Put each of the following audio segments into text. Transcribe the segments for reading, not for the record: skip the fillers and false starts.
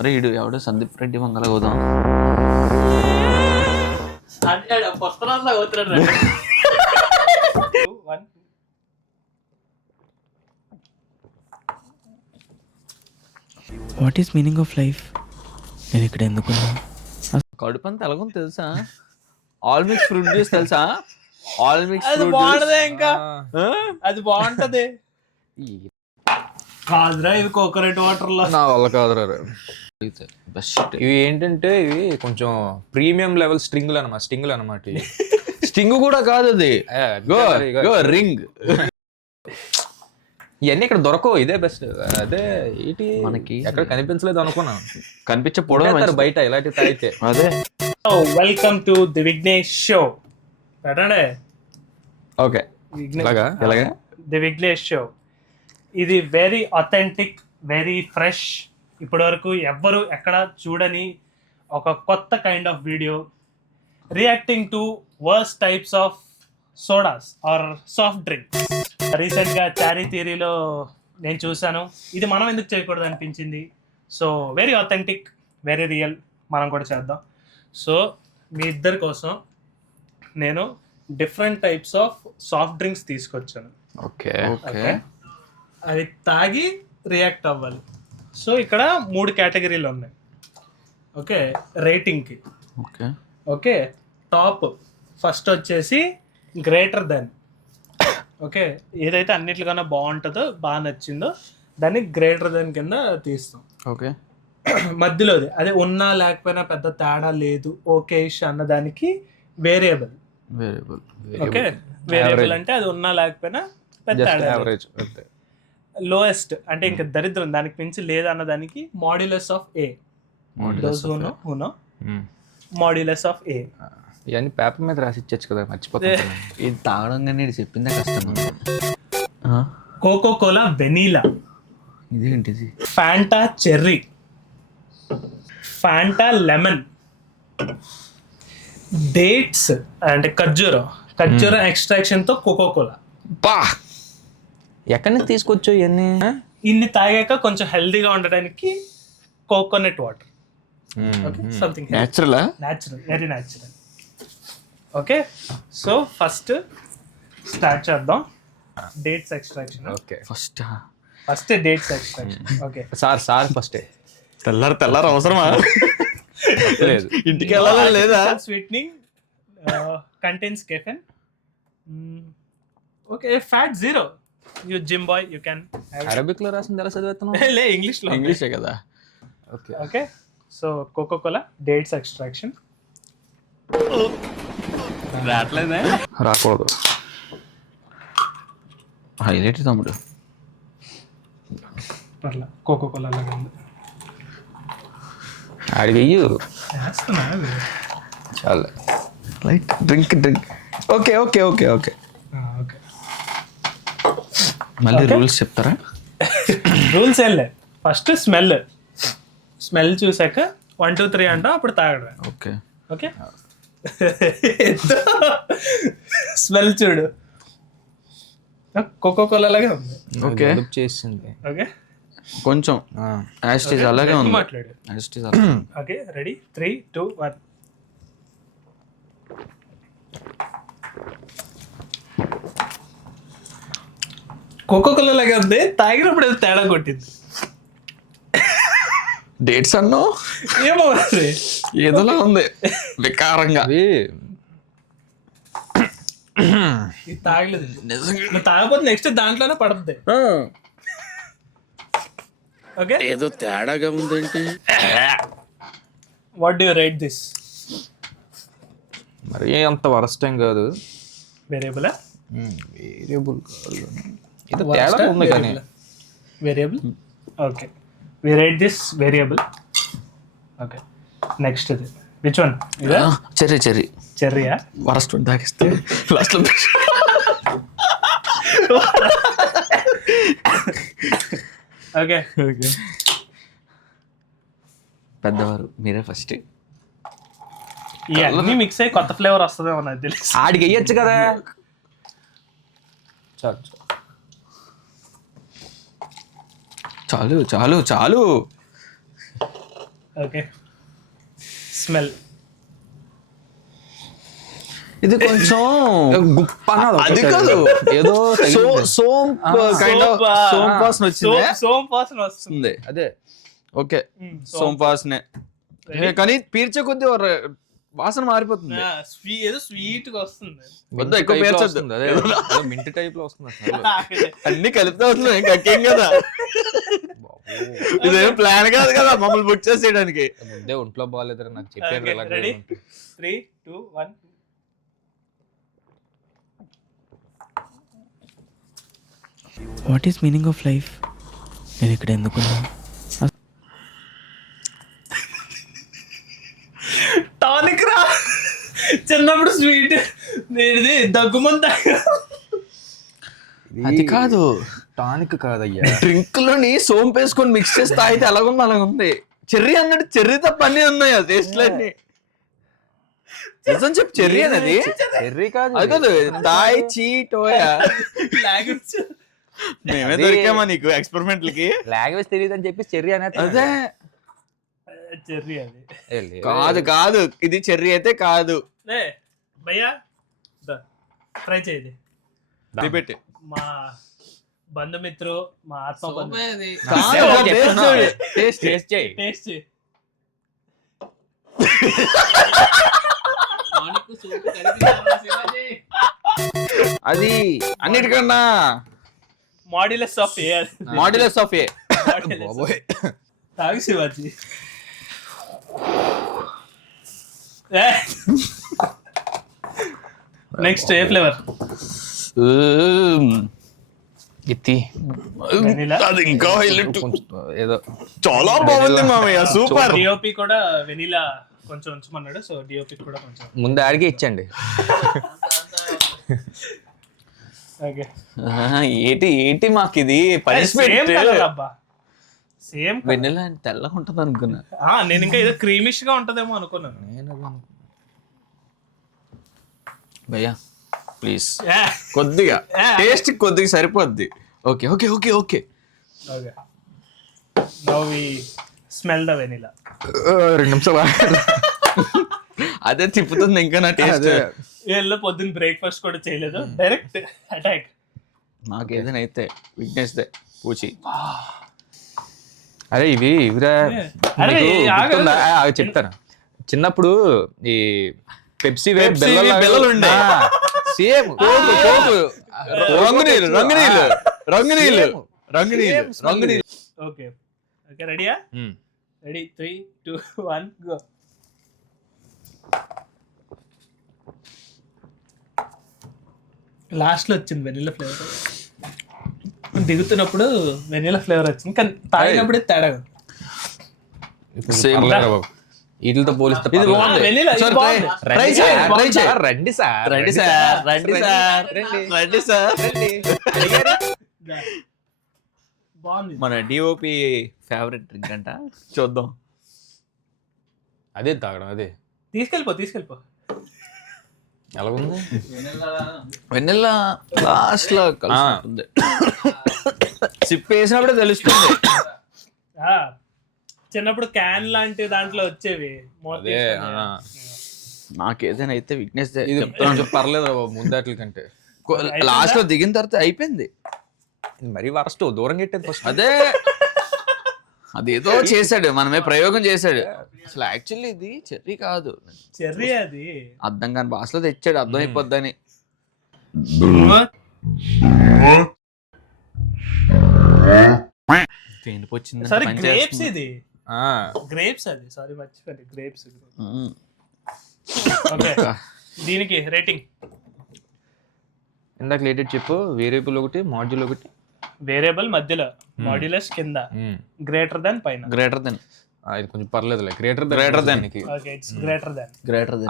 అరే ఇడు ఎవడో సందీప్ రెడ్డి మంగళ అవుదాం. What is meaning of life? నేను ఇక్కడ ఎందుకున్నా? కడుపు అంతా ఎలాగో తెలుసా? ఆల్ మిక్స్ ఫ్రూట్ జ్యూస్ తెలుసా? ఆల్ మిక్స్ అది బాగుంటది, ఇంకా అది బాగుంటది కాదురా. ఇది కోకోనట్ వాటర్ లో నా వల్ల కాదురా. బెస్ట్. ఇవి ఏంటంటే ఇవి కొంచెం ప్రీమియం లెవెల్ స్ట్రింగులు అనమాట. స్టింగ్ కూడా కాదు అది. Go ring. ఇవన్నీ ఇక్కడ దొరకవు, ఇదే బెస్ట్. అదే ఏంటి మనకి ఎక్కడ కనిపించలేదు అనుకున్నాను. కనిపించకపోవడం బయట ఇలాంటి తాగితే. అదే. Welcome to the Vignesh show. పెట్టండి ఓకే, ఇలాగా ది విఘ్నేష్ షో. ఇది వెరీ అథెంటిక్, వెరీ ఫ్రెష్. ఇప్పటివరకు ఎవ్వరు ఎక్కడ చూడని ఒక కొత్త kind of video, reacting to worst types of sodas or soft drinks. రీసెంట్గా చారీ థియరీలో నేను చూశాను. ఇది మనం ఎందుకు చేయకూడదు అనిపించింది. So very authentic, very real. మనం కూడా చేద్దాం. సో మీ ఇద్దరి కోసం నేను different types of soft drinks తీసుకొచ్చాను. ఓకే ఓకే, అవి తాగి రియాక్ట్ అవ్వాలి. సో ఇక్కడ 3 కేటగిరీలు ఉన్నాయి. ఓకే, రేటింగ్కి. ఓకే ఓకే, టాప్ ఫస్ట్ వచ్చేసి గ్రేటర్ దెన్. ఓకే, ఏదైతే అన్నిటికన్నా బాగుంటుందో, బాగా నచ్చిందో దాన్ని గ్రేటర్ దెన్ కింద తీస్తాం. ఓకే, మధ్యలోది అదే ఉన్నా లేకపోయినా పెద్ద తేడా లేదు, ఓకే ఇష్ అన్నదానికి వేరియబుల్. వేరియబుల్. ఓకే, వేరియబుల్ అంటే అది ఉన్నా లేకపోయినా పెద్ద తేడా. యావరేజ్. లోయెస్ట్ అంటే ఇంకా దరిద్రం, దానికి మించి లేదన్న దానికి modulus of A. Modulus of A. ఇవన్నీ పేపర్ మీద రాసి ఇచ్చచ్చు కదా, మర్చిపోతాను. ఇది తాగడం కానీ చెప్పిందే కష్టం. కోకో కోలా వెనీలా, ఇదేంటిది? Fanta cherry, Fanta lemon, dates అంటే ఖర్జూరం ఎక్స్ట్రాక్షన్ తో కోకో కోలా. బా, ఎక్కడి నుంచి తీసుకొచ్చో ఇవన్నీ? ఇన్ని తాగాక కొంచెం హెల్దీగా ఉండడానికి coconut water. Okay, something natural, very natural. Okay, so first start చేద్దాం. Dates extraction. Okay, first dates extraction. Okay sir first. తెల్లారు అవసరమా? లేదు, ఇంటికి వెళ్ళాలా లేదా? Sweetening contains caffeine. Okay, fat 0. You gym boy, you can. Arabic లో రాసింది ఎలా చదివేస్తున్నావు? లే, ఇంగ్లీష్లో. ఇంగ్లీషే కదా. Okay okay, so Coca Cola dates extraction. రావట్లేదే, రాకూడదు. హైలైట్ తమ్ముడు. పర్లా, కోకో కోలా లాగా ఉంది. అడిగయ్యు చేస్తున్నా చాలా light drink. Okay okay okay okay. Okay, మళ్ళీ రూల్స్ చెప్తారా? రూల్స్ ఏం లేదు. ఫస్ట్ స్మెల్ చూసాక 1 2 3 అంటాం, అప్పుడు తాగడం. ఓకే ఓకే, స్మెల్ చూడు, కోకో కోలా లాగే ఉంది. ఓకే చేసింది. ఓకే, కొంచెం యాస్టీజ్ అలాగే ఉంది. మాట్లాడు. As it is. Okay, ready, 3 2 1. Coca Cola లాగే ఉంది, తాగినప్పుడు ఏదో తేడా కొట్టింది. డేట్స్ అన్నో ఏమో మరి, ఏదోలా ఉంది వికారంగా. ఇది తాగలేదు. నువ్వు తాగకపోతే నెక్స్ట్ దాంట్లోనే పడుతుంది. ఓకే, ఏదో తేడాగా ఉందేంటి? What do you rate this? మరి అంత వరస్ట్ ఏం కాదు. వేరియబుల్ వేరియబుల్ కాదు, ఇది తేడా ఉంది కానీ. Variable. Okay, we rate this variable. Okay, next ఇది విచ్ వన్? ఇదా చెర్రీయా? వరస్ట్ తాగిస్తే లాస్ట్లో ఓకే ఓకే. పెద్దవారు మీరే ఫస్ట్. ఇవన్నీ మిక్స్ అయ్యి కొత్త ఫ్లేవర్ వస్తుందేమో నాకు తెలిసి. ఆడికి వెయ్యొచ్చు కదా. చాలు చాలు చాలు. ఓకే స్మెల్ ఇది కొంచెం గుప్పన అది కాదు ఏదో సోంప్ కైండ్ ఆఫ్ సోంప్ వాసన వచ్చింది సోంపు వాసన వస్తుంది. అదే ఓకే సోంప్ వాసనే కానీ పీల్చే కొద్ది వాసన మారిపోతుంది. ఏదో స్వీట్ గా వస్తుంది. వద్దు ఎక్కువ పేర్చొద్దు. అదే మింట్ టైప్ లో వస్తుంది అసలు. అన్ని కలిపితే వస్తున్నాయి ఇంకేం కదా. ఇదేం ప్లాన్ కాదు కదా మమ్మల్ని బుక్ చేసేయడానికి. ముందే ఒంట్లో బాగాలేదని నాకు చెప్పారు. Ready 3 2 1. What is meaning of life? నేను ఇక్కడ ఎందుకున్నా? టానిక్ రా, చిన్నప్పుడు స్వీట్ ఇది దగ్గుమంత. అది కాదు టానిక్ కాదయ్యా. డ్రింక్ లోని సోంపు వేసుకొని మిక్స్ చేసి తాగితే అలాగుంది అలాగుంది. చెర్రీ అన్నట్టు చెర్రీ తప్ప అన్ని ఉన్నాయి ఆ టేస్ట్ లన్నీ. నిజం చెప్పు చెర్రీ అనేది చెర్రీ కాదు. అది కాదు తాయి చీ టోయా. మేమే దొరికామా నీకు ఎక్స్పెరిమెంట్లకి? లాంగ్వేజ్ తెలియదు అని చెప్పి చెర్రీ అనేది. అదే చెర్రీ అది కాదు కాదు ఇది చెర్రీ అయితే కాదు. భయ్యా ట్రై చేయది. పెట్టి మా బంధుమిత్రు మా ఆత్మ టేస్ట్ టేస్ట్ అది అన్నిటికన్నా modulus of A. Modulus of A. తాగు శివాజీ. నెక్స్ట్ ఏ ఫ్లేవర్? గిత్తి అది ఇంకా ఏదో చాలా బాగుంది మామయ్య సూపర్. డిఓపి కూడా వెనిలా కొంచెం ఉంచమన్నాడు, సో డిఓపి కూడా కొంచెం ముందు ఆడికి ఇచ్చండి. ఓకే ఏటి ఏటి మాకు ఇది పనిష్మెంట్. అబ్బా సేమ్ వెన్నెల తెల్లగా ఉంటుంది అనుకున్నా. నేను ఇంకా ఏదో క్రీమిష్ గా ఉంటదేమో అనుకున్నాను. భయ్యా ప్లీజ్ కొద్దిగా టేస్ట్ కొద్దిగా సరిపోద్ది. Okay okay okay okay okay now we smell the vanilla. 2 నిమిషాలు అదే తిప్పుతుంది ఇంకా నా టేస్ట్. వీళ్ళు పొద్దున్న బ్రేక్ఫాస్ట్ కూడా చేయలేదు, డైరెక్ట్ అటాక్. నాకు ఏదైనా అయితే వీక్నెస్ దే పూచి. అరే ఇవిరా చెప్తాను. చిన్నప్పుడు ఈ పెప్సీ బెల్లలు ఉండే సేమ్ రంగునీళ్ళు రంగునీళ్ళు రంగునీళ్ళు రంగునీళ్ళు రంగునీళ్ళు. ఓకే ఓకే రెడీయా? Ready 3 2 1 go. లాస్ట్ లో వచ్చింది వెనిలా ఫ్లేవర్. దిగుతున్నప్పుడు వెనిలా ఫ్లేవర్ వచ్చింది, కానీ తాగినప్పుడే తేడా. వీటితో పోలిస్తే ఇది బాగుంది. వెనిలా సార్ ట్రై చేయండి. రండి సార్ రండి సార్ రండి సార్ రండి సార్. బాగుంది. మన డిఓపి ఫేవరెట్ డ్రింక్ అంట, చూద్దాం. అదే తాగడం అదే తీసుకెళ్ళిపో. ఎలా ఉంది? వెన్నెల లాస్ట్ లో కలుస్తుంది. సిప్ వేసినప్పుడే తెలుస్తుంది. చిన్నప్పుడు క్యాన్ లాంటి దాంట్లో వచ్చేవి. నాకు ఏదైనా అయితే వీక్నెస్ ఇది కొంచెం పర్లేదు ముందాట్ల కంటే. లాస్ట్ లో దిగిన తర్వాత అయిపోయింది. మరీ వరస్ట్ దూరం పెట్టేది ఫస్ట్. అదే అదేదో చేశాడు, మనమే ప్రయోగం చేశాడు. అసలు యాక్చువల్లీ ఇది చెర్రీ కాదు, చెర్రీ అది అర్థం కాని భాషలో తెచ్చాడు, అర్థం అయిపోద్దని. సారీ గ్రేప్స్, ఇది గ్రేప్స్ అది. సారీ మర్చిపోయింది, గ్రేప్స్. ఓకే దీనికి రేటింగ్ ఇందాక లేటెడ్ చెప్పు. వేరియబుల్ ఒకటి, మాడ్యూల్ ఒకటి. వేరియబుల్ మధ్యలో, మాడ్యులస్ కింద, గ్రేటర్ దెన్ పైన. గ్రేటర్ దెన్ ఇది కొంచెం పర్లేదులే. Greater than okay it's greater than.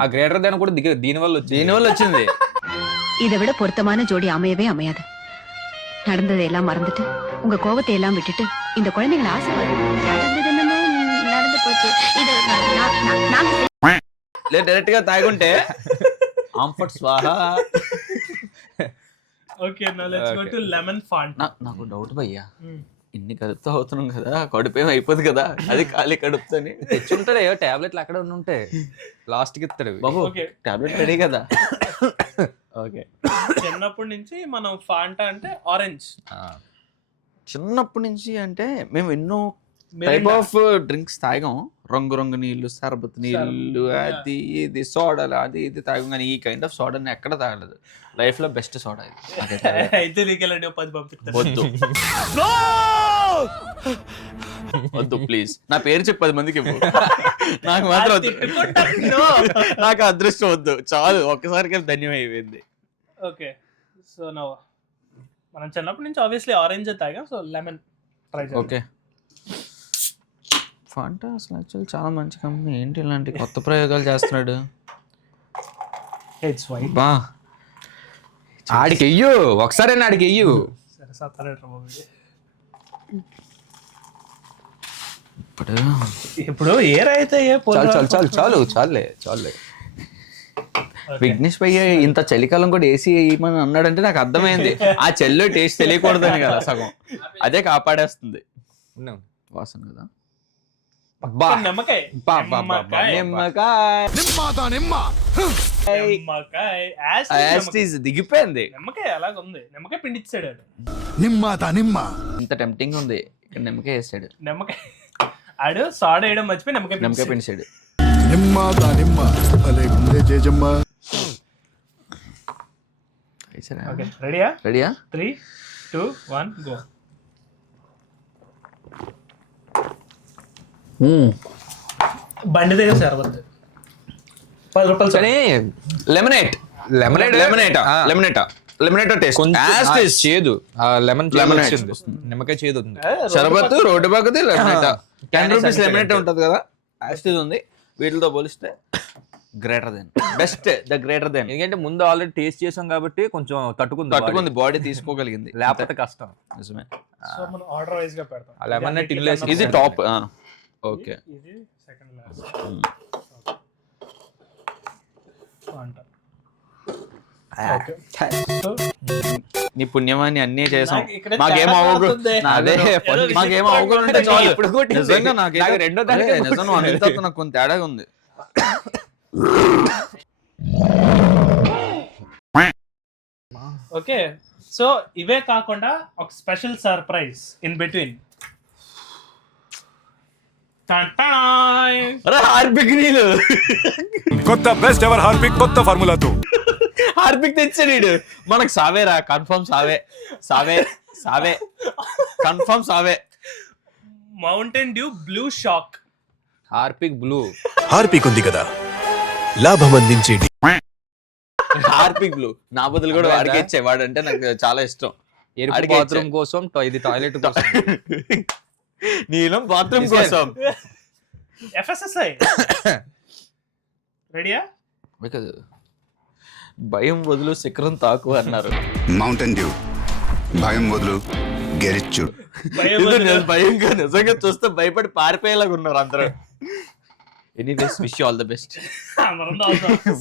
ఆ గ్రేటర్ దెన్ కూడా దీని వల్ల వచ్చింది. இதை விட பொருத்தமான ஜோடி அமையவே அமையாது. நடந்ததை எல்லாம் மறந்துட்டு உங்க கோபத்தை எல்லாம் விட்டுட்டு இந்த குழந்தைங்களை நடந்தது என்னமோ நடந்து போச்சு. இது డైరెక్ట్ గా తాగుంటే ఆంఫట్ స్వాహ. Okay now let's go to lemon font. నాకు డౌట్ భయ్యా, ఇన్ని కడుపుతో అవుతున్నాం కదా, కడుపు ఏమి అయిపోదు కదా, అది ఖాళీ కడుపుతోని తెచ్చుంటాడు టాబ్లెట్లు అక్కడ ఉంటే లాస్ట్కి ఇస్తాడు బాబు. ఓకే. టాబ్లెట్ రెడీ కదా. ఓకే. చిన్నప్పటి నుంచి మనం ఫాంటా అంటే ఆరెంజ్, చిన్నప్పటి నుంచి అంటే మేము ఎన్నో టైప్ ఆఫ్ డ్రింక్స్ తాగాం. రంగు నీళ్ళు, సర్బత్ నీళ్ళు, అది ఇది సోడాలు, అది ఇది తాగాం. కానీ ఈ కైండ్ ఆఫ్ సోడాని ఎక్కడ తాగలేదు. లైఫ్ లో బెస్ట్ సోడా ఇది. నాకైతే అయితే నీకెళ్ళండి 10 పంపిస్తాను. వద్దు వద్దు ప్లీజ్, నా పేరు చెప్పి 10 మందికి ఇవ్వు. నాకు మాత్రం వద్దు. నాకు అదృష్టం వద్దు, చాలు. ఒక్కసారికి ధన్యమైపోయింది. ఓకే, సో నో మనం చిన్నప్పటి నుంచి ఆబ్వియస్లీ ఆరెంజ్ తాగాం. సో లెమన్ ట్రై చేద్దాం. ఓకే. ఫాంటా అసలు యాక్చువల్ చాలా మంచి కంపెనీ. ఏంటి ఇలాంటి కొత్త ప్రయోగాలు చేస్తున్నాడు? It's white. బా, ఆడికి వెయ్యు, ఒకసారి ఆడికి వెయ్యు. సరే సపరేటర్ బాబు. ఇప్పుడు ఏ రైతే ఏ చాలు చాలు చాలు చాలు చాలులే చాలులే. విఘ్నేష్ భయ్య ఇంత చలికాలం కూడా ఏసీ వేయమని అన్నాడంటే నాకు అర్థమైంది. ఆ చెల్లో టేస్ట్ తెలియకూడదని కదా సగం, అదే కాపాడేస్తుంది. ఉన్నాం. వాసన కదా. బా నిమ్మకాయ బా బా బా బా. నిమ్మకాయ నిమ్మకాయ యాస్టీస్ దిగిపోయింది. నిమ్మకాయ అలాగ ఉంది. నిమ్మకాయ పిండి ఇచ్చాడు ఆడు. ఇంత టెంప్టింగ్ ఉంది. ఇక్కడ నిమ్మకాయ వేసాడు. నిమ్మకాయ ఆడు సోడా వేయడం మర్చిపోయి నిమ్మకాయ నిమ్మకాయ పిండి పిండిసాడు. ఓకే, రెడీయా? రెడీయా? 3, 2, 1 గో. బండి దగ్గర సరిపోద్ది. 10 రూపాయలు కానీ లెమనేట్ లెమనేట్ లెమనేటా ఆ. లెమనేటా లెమనేటా టేస్ట్ కొంచెం చేదు. Lemon Lemonade. నిమ్మకాయ చేదు ఉంది. షరబత్ రోడ్డు పక్కది లెమనేటా. 10 రూపీస్ 10 లెమనేట్ ఉంటది కదా, యాస్టీస్ ఉంది. వీటితో పోలిస్తే greater than, best, the greater than. ఎందుకంటే ముందు ఆల్రెడీ టేస్ట్ చేసాం కాబట్టి కొంచెం తట్టుకుంది, బాడీ తీసుకోగలిగింది. లేకపోతే కష్టం. నిజమే. సో మనం ఆర్డర్ వైజ్ గా పెడతాం. ఆ లెమన్ టిన్లేసి ఇది టాప్. ఓకే. ఇది సెకండ్ లాస్ట్. అంట. ఓకే. సో నీ పుణ్యమాన్ని అన్నీ చేసాం. నాకు ఇక్కడ మాకేం తేడా అవగు అవుతుంది. అదే ఏదో మాకేం అవగలంటే చాలు. ఇప్పుడు కొట్టింది. నిజంగా నాకు నాకు రెండో దానికే నిజం నువ్వు అనిల్ తాత నాకు కొంత తేడాగా ఉంది. ఓకే, సో ఇవే కాకుండా ఒక స్పెషల్ సర్ప్రైజ్ ఇన్ బిట్వీన్. అరే హార్పిక్ నీళ్ళు, కొత్త బెస్ట్ ఎవర్ హార్పిక్ కొత్త ఫార్ములాతో హార్పిక్ తెచ్చాడు వీడు. మనకు సావేరా, కన్ఫర్మ్ సావే, సావే సావే, కన్ఫర్మ్ సావే. Mountain Dew blue shock. Harpic blue. Harpic ఉంది కదా, లాభం అందించేది. హార్పిక్ బ్లూ నా బదులు కూడా వాడికి ఇచ్చే. వాడు అంటే నాకు చాలా ఇష్టం. ఎరుపు అడిగే బాత్రూమ్ కోసం, ఇది టాయిలెట్ కోసం. నీలం బాత్రూమ్ కోసం. ఎఫ్ఎస్ఎస్ఐ రెడీయా? భయం వదులు శిఖరం తాకు అన్నారు. మౌంటైన్ డ్యూ భయం వదులు గెరిచ్చు. భయంగా నిజంగా చూస్తే భయపడి పారిపోయేలాగా ఉన్నారు అందరూ. Anyways wish all the best.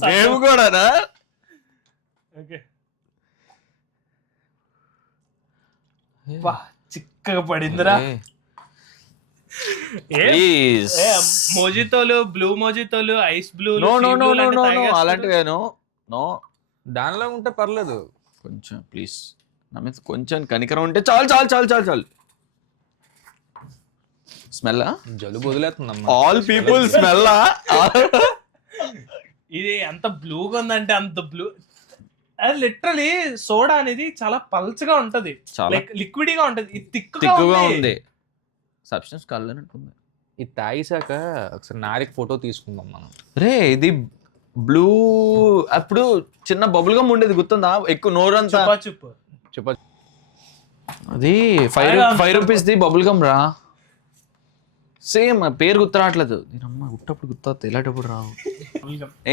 మేము కూడానా? ఓకే, వా చిక్కగా పడిందిరా. Please. మోజితోలు, బ్లూ మోజితోలు, ice blue, no no no no no no అలాంటివేనో నో. దానిలో ఉంటే పర్లేదు. కొంచెం ప్లీజ్ నా మీద కొంచెం కనికరం ఉంటే చాలు చాలు చాలు చాలు చాలు. స్మెల్ జలుబు వదిలేస్తుందమ్మా. All people smell. ఇది ఎంత బ్లూగా ఉందంటే అంత బ్లూ. అది లిటరలీ సోడా అనేది చాలా పల్చగా ఉంటది, చాలా లిక్విడ్ గా ఉంటది. ఇది తిక్కుగా ఉంది. సబ్స్టెన్స్ కలనట్టుంది. ఇది తాగిసాక ఒకసారి నారికి ఫోటో తీసుకుందాం మనం. రే ఇది బ్లూ. అప్పుడు చిన్న బబుల్ గమ్ ఉండేది గుర్తుందా? ఎక్కువ నోరంతా చుప్పు చెప్ప. అది 5 రూపీస్ ది బబుల్ గమ్ రా. సేమ్ పేరు గుర్తు రావట్లేదు. దీనమ్మ గుట్టప్పుడు గుర్తు ఇలాంటప్పుడు రావు.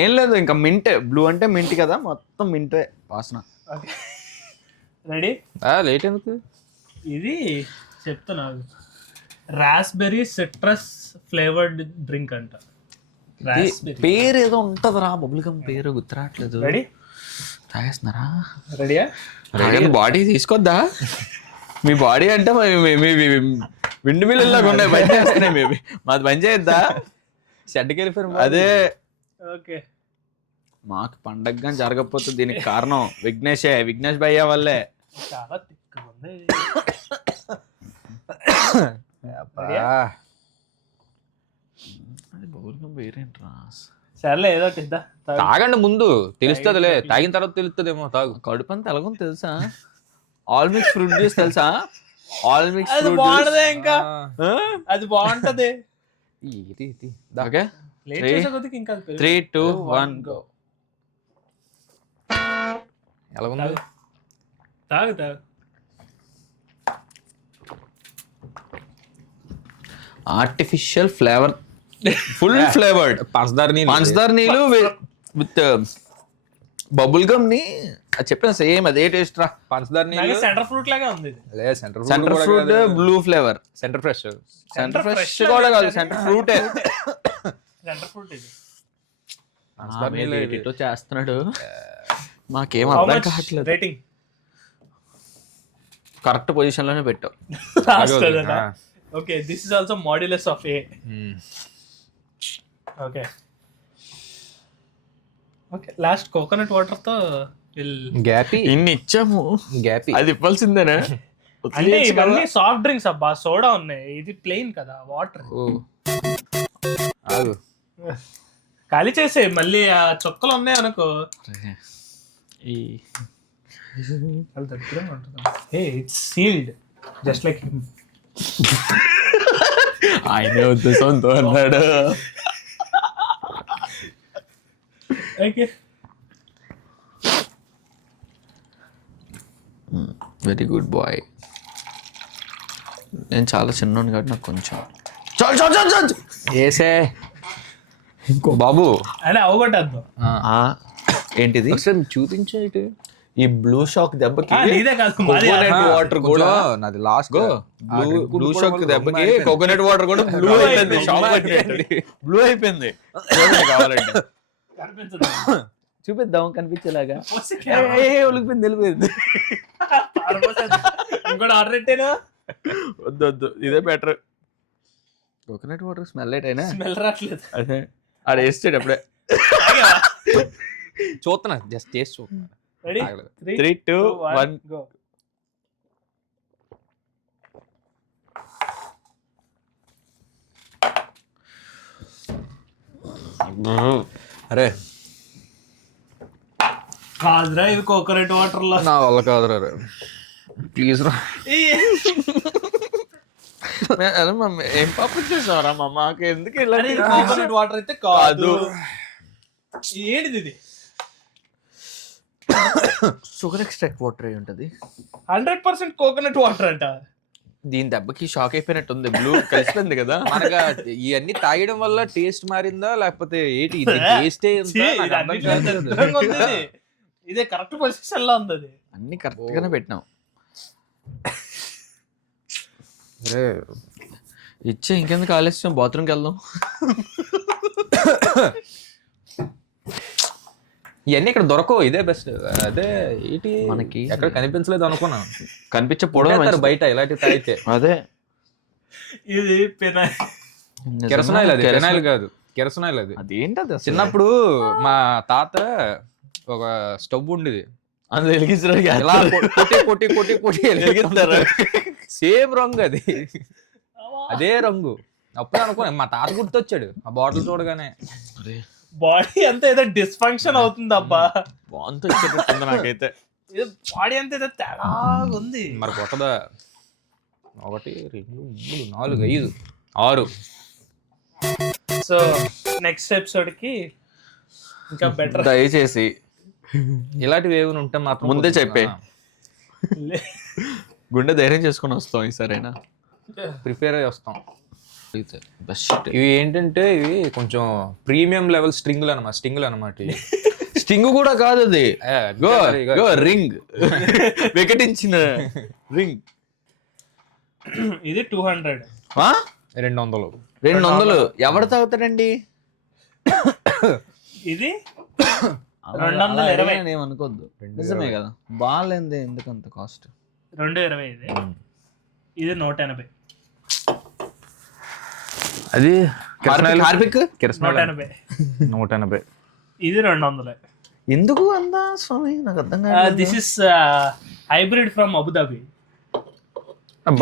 ఏం లేదు, ఇంకా మింటే. బ్లూ అంటే మింట్ కదా, మొత్తం మింటే వాసన. రెడీ? లేట్ ఎందుకు? ఇది చెప్తున్నా, రాస్బెర్రీ సిట్రస్ ఫ్లేవర్డ్ డ్రింక్ అంట. పేరు ఏదో ఉంటది రా, బబుల్ గమ్ పేరు గుర్తు రావట్లేదు. రెడీ? తాగేస్తున్నారా? రెడీయా? బాడీ తీసుకొద్దా? మీ బాడీ అంటే విండ్ మిల్లులాగా ఉన్నాయి, పని చేస్తున్నాయి మేబీ. మాది పని చేయొద్దా? షెడ్కి వెళ్ళిపోయారు. అదే ఓకే, మాకు పండగగా జరగకపోతే దీనికి కారణం విఘ్నేష్ భయ్య వల్లే. చాలా తిక్కుగా ఉంది. వేరేంట్రా, సర్లే ఏదో ఒకటి ఇద్దా. తాగండి ముందు, తెలుస్తుందిలే. తాగిన తర్వాత తెలుస్తుందేమో. తాగు. కడుపు అంతా ఎలాగో తెలుసా? ఆల్ మిక్స్ ఫ్రూట్ జ్యూస్ తెలుసా? ఆల్ మిక్స్ అది ఫ్రూట్ బాగుంటది, ఇంకా అది బాగుంటది. ఓకే, లేట్ చేసే కొద్దికి ఇంకా 3, 2, 1 గో. ఎలా ఉంది? తాగు తాగు. ఆర్టిఫిషియల్ ఫ్లేవర్, ఫుల్ ఫ్లేవర్డ్ పంచదార నీళ్ళు విత్ బబుల్ గమ్ ని చెప్పిన సేమ్ అదే టేస్ట్ రా. పంచదార నీళ్ళు సెంటర్ ఫ్రూట్ లాగా ఉంది ఇది. లేదు, centre fruit blue flavour. Centre fresh కూడా కాదు, సెంటర్ ఫ్రూట్. సెంటర్ ఫ్రూట్ ఇది. ఇటో చేస్తున్నాడు, మాకేం అర్థం కావట్లేదు. రేటింగ్ కరెక్ట్ పొజిషన్ లోనే పెట్టావు. Okay, this is also modulus of A. Okay okay, last coconut water తో గ్యాపీ ఇన్ని ఇచ్చాము, అది ఇవ్వాల్సిందేనా? అంటే ఇవన్నీ సాఫ్ట్ డ్రింక్స్ అబ్బా, సోడా ఉన్నాయి, ఇది ప్లెయిన్ కదా వాటర్. ఖాళీ చేసే, మళ్ళీ ఆ చొక్కలు ఉన్నాయి అనుకో. ఇట్స్ సీల్డ్ జస్ట్ లైక్ ఆయనే ఉద్దేశంతో అన్నాడు. Okay, very good boy. నేను చాలా చిన్నోని కాబట్టి నాకు కొంచెం చాలు వేసే ఇంకో బాబు అదే అవగొట్టద్దు. ఏంటిది చూపించే ఇటు. ఈ బ్లూ షాక్ దెబ్బకి నీదే కాదు, మాది వాటర్ కూడా నాది లాస్ట్ బ్లూ షాక్ దెబ్బకి కోకోనట్ వాటర్ కూడా బ్లూ అయిపోయింది. షాక్ బ్లూ అయిపోయింది. కావాలంటే కనిపించదు. చూపిద్దాం కనిపించేలాగా. ఒలిగిపోయింది, వెళ్ళిపోయింది. ఇంకోటి ఆర్డర్ పెట్టాను. వద్దు, ఇదే బెటర్. కోకోనట్ వాటర్ స్మెల్ అయినా స్మెల్ రావట్లేదు. అదే ఆడ వేస్తాడు అప్పుడే. చూస్తున్నా, జస్ట్ టేస్ట్ చూస్తున్నా. Ready, 3, 2, 1 go. అరే కాదురా, ఇది కోకోనట్ వాటర్ లో. నా వల్ల కాదురా, ప్లీజ్ రా. ఏం పాపం చేసావరా మా మాకు? ఎందుకు ఇలా? కోకోనట్ వాటర్ అయితే కాదు. ఏంటిది ఇది? షుగర్ ఎక్స్ట్రాక్ట్ వాటర్ అయి ఉంటది. 100% కోకోనట్ వాటర్ అంట. దీని దెబ్బకి షాక్ అయిపోయినట్టుంది, బ్లూ కలిసిపోయింది కదా. మనగా ఇవన్నీ తాగడం వల్ల టేస్ట్ మారిందా లేకపోతే ఏంటి? టేస్ట్ ఇదే కరెక్ట్ పొజిషన్ లో ఉంది. అన్ని కరెక్ట్ గానే పెట్టినాం. ఇచ్చే ఇంకెందుకు ఆలస్యం, బాత్రూమ్కి వెళ్దాం. ఇవన్నీ ఇక్కడ దొరకవు, ఇదే బెస్ట్. అదే ఏంటి మనకి ఎక్కడ కనిపించలేదు అనుకున్నా. కనిపించకపోవడం బయట ఇలాంటివి తాగితే. అదే ఇది పెనాయిల్. కెరసనాయిల్, అది పెనాయిల్ కాదు, కెరసనాయిల్. అది అదేంటది? చిన్నప్పుడు మా తాత ఒక స్టవ్ ఉండేది, అందులో వెలిగించడానికి ఇలా కొట్టి కొట్టి కొట్టి కొట్టి వెలిగిస్తారు. సేమ్ రంగు అది, అదే రంగు. అప్పుడు అనుకున్నా, మా తాత గుర్తొచ్చాడు ఆ బాటిల్ చూడగానే. బాడీ అంతా ఏదో డిస్ఫంక్షన్ అవుతుంది అబ్బా. బాగుంటుంది నాకైతే. బాడీ అంతా ఏదో తేడా ఉంది. మరి కొట్టదా? 1, 2, 3, 4, 5, 6. సో నెక్స్ట్ ఎపిసోడ్ కి ఇంకా బెటర్. దయచేసి ఇలాంటివి ఏమైనా ఉంటే మాత్రం ముందే చెప్పే, గుండె ధైర్యం చేసుకుని వస్తాం ఈసారైనా. ప్రిపేర్ అయ్యి వస్తాం. ఇవి ఏంటంటే ఇవి కొంచెం ప్రీమియం లెవెల్ స్ట్రింగ్లు అనమాట. స్టింగ్ కూడా కాదు అది, రింగ్, వికటించిన రింగ్. ఇది 200. 200. ఎవరు తాగుతాడండి? ఇది 220. ఏమనుకోద్దు, నిజమే కదా. బాగాలేంది ఎందుకంత కాస్ట్? 220 ఇది. ఇది 180. అది హార్పిక్ కిరసనాయిల్ 180. 180. ఇది 200. ఎందుకు అందా స్వామి నాకు అర్థం కాదు. This is hybrid from Abu Dhabi.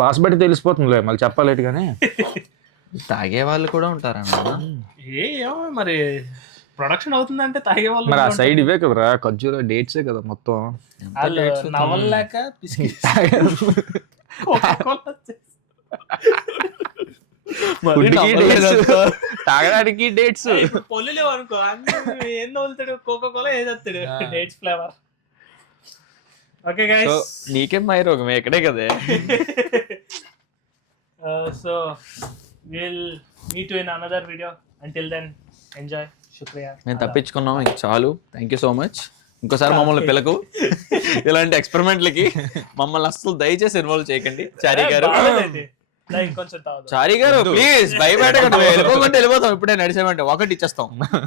Boss బట్టి తెలిసిపోతుందిలే, మళ్ళీ చెప్పలేదు కానీ. తాగే వాళ్ళు కూడా ఉంటారన్న. ఏమో మరి ప్రొడక్షన్ అవుతుందంటే తాగే వాళ్ళు మరి ఆ సైడ్ ఇవే కదరా, ఖర్జూర డేట్సే కదా మొత్తం. వాళ్ళు నవలలేక పిసికి తాగడానికి డేట్స్. పొల్లులేవు అనుకో, ఏం నవ్వుతాడు, కోకో కోలా ఏదేస్తాడు, డేట్స్ ఫ్లేవర్. ఓకే గైస్, నీకేం మై రోగం ఎక్కడే కదే. So will meet you in another video. Until then enjoy. శుక్రియా. మేము తప్పించుకున్నాం, ఇంక చాలు. Thank you so much. ఇంకోసారి మమ్మల్ని పిలకు ఇలాంటి ఎక్స్పెరిమెంట్లకి మమ్మల్ని అస్సలు దయచేసి ఇన్వాల్వ్ చేయకండి. చారీ గారు, కొంచెం తాగుదాం. చారీ గారు ప్లీజ్ భయపెట్టకండి. వెళ్ళిపోతాం, ఇప్పుడే నడిచామంటే ఒకటి ఇచ్చేస్తాం.